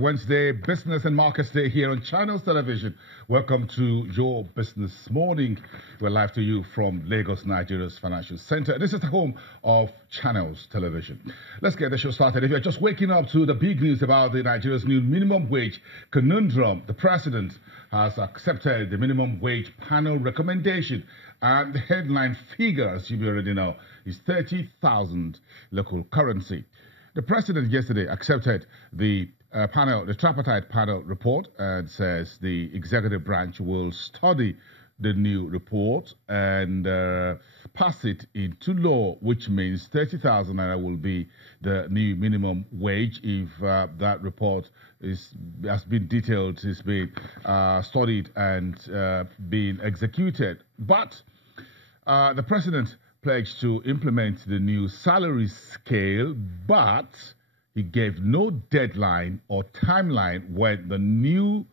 Wednesday Business and Markets Day here on Channels Television. Welcome to your Business Morning. We're live to you from Lagos, Nigeria's financial center. This is the home of Channels Television. Let's get the show started. If you're just waking up to the big news about the Nigeria's new minimum wage conundrum, the president has accepted the minimum wage panel recommendation. And the headline figure, as you already know, is 30,000 local currency. The president yesterday accepted the tripartite panel report and says the executive branch will study the new report and pass it into law, which means 30,000 naira will be the new minimum wage if that report has been detailed, is being studied and being executed. But the president pledged to implement the new salary scale, but he gave no deadline or timeline when the new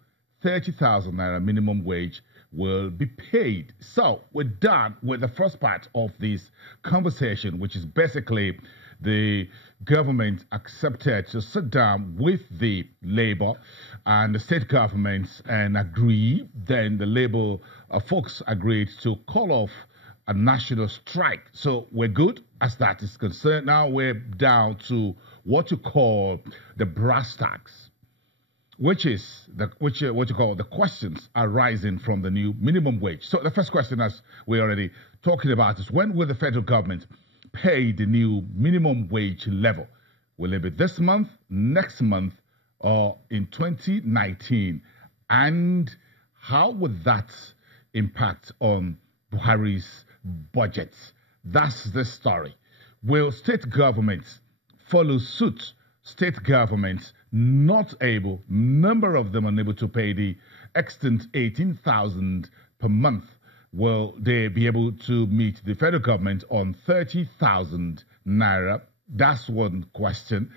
30,000 naira minimum wage will be paid. So we're done with the first part of this conversation, which is basically the government accepted to sit down with the labor and the state governments and agree. Then the labor folks agreed to call off a national strike. So we're good as that is concerned. Now we're down to what you call the brass tacks, which is what you call the questions arising from the new minimum wage. So the first question, as we're already talking about, is when will the federal government pay the new minimum wage level? Will it be this month, next month, or in 2019? And how would that impact on Buhari's budgets? That's the story. Will state governments follow suit? State governments not able, number of them unable to pay the extant 18,000 per month. Will they be able to meet the federal government on 30,000 naira? That's one question.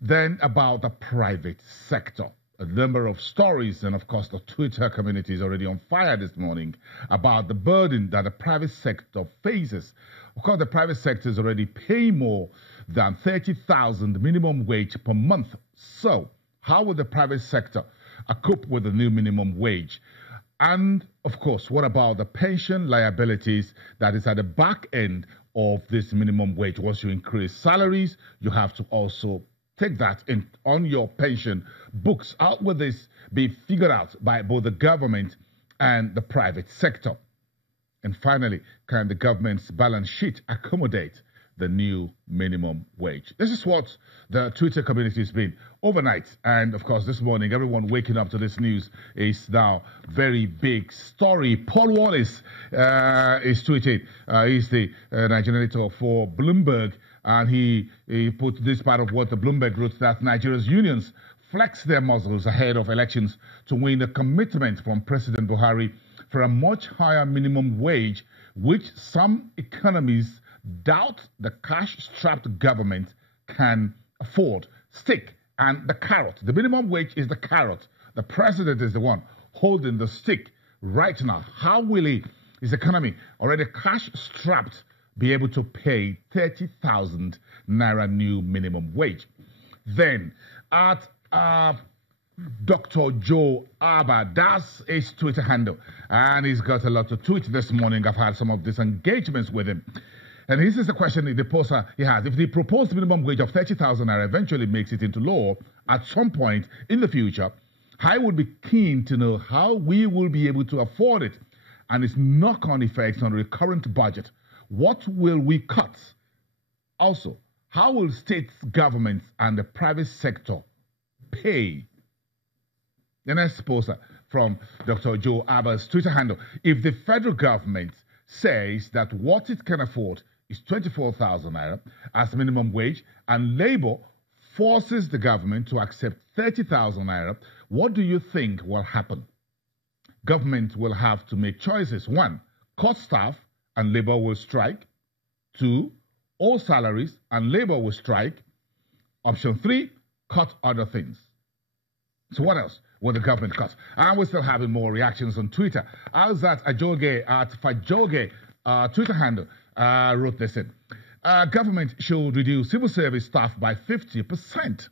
Then about the private sector. A number of stories, and of course the Twitter community is already on fire this morning about the burden that the private sector faces. Of course, the private sector is already paying more than 30,000 minimum wage per month. So how will the private sector cope with the new minimum wage? And of course, what about the pension liabilities that is at the back end of this minimum wage? Once you increase salaries, you have to also take that in on your pension books. How will this be figured out by both the government and the private sector? And finally, can the government's balance sheet accommodate the new minimum wage? This is what the Twitter community has been overnight. And of course, this morning, everyone waking up to this news is now very big story. Paul Wallace is tweeting. He's the Nigerian editor for Bloomberg. And he put this part of what the Bloomberg wrote, that Nigeria's unions flex their muscles ahead of elections to win a commitment from President Buhari for a much higher minimum wage, which some economists doubt the cash-strapped government can afford. Stick and the carrot. The minimum wage is the carrot. The president is the one holding the stick right now. How will his economy, already cash-strapped, be able to pay 30,000 naira new minimum wage? Then at Dr. Joe Abba, that's his Twitter handle, and he's got a lot to tweet this morning. I've had some of these engagements with him. And this is the question, the poster he has. If the proposed minimum wage of 30,000 naira eventually makes it into law at some point in the future, I would be keen to know how we will be able to afford it and its knock-on effects on the current budget. What will we cut? Also, how will state governments and the private sector pay? The next poster from Dr. Joe Abba's Twitter handle. If the federal government says that what it can afford is 24,000 naira as minimum wage and labor forces the government to accept 30,000 naira, what do you think will happen? Government will have to make choices. 1, cut staff and labor will strike. 2, all salaries and labor will strike. Option 3, cut other things. So what else will the government cut? And we're still having more reactions on Twitter. How's that? Ajoge at Fajoge Twitter handle wrote this in. Government should reduce civil service staff by 50%.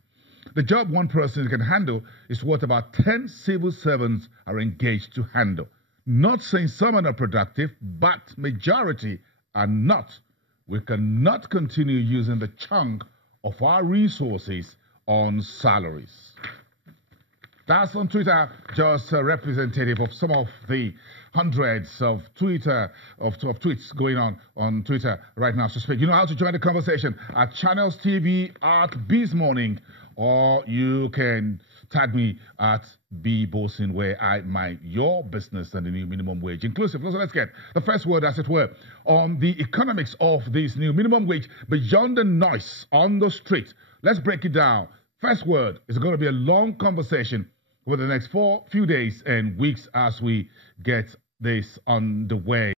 The job one person can handle is what about 10 civil servants are engaged to handle. Not saying some are not productive, but majority are not. We cannot continue using the chunk of our resources on salaries. That's on Twitter, just a representative of some of the hundreds of tweets going on Twitter right now. So you know how to join the conversation at Channels TV at B's Morning, or you can tag me at B Bosin, where your business and the new minimum wage inclusive. So let's get the first word, as it were, on the economics of this new minimum wage beyond the noise on the street. Let's break it down. First word is going to be a long conversation over the next few days and weeks as we get this underway.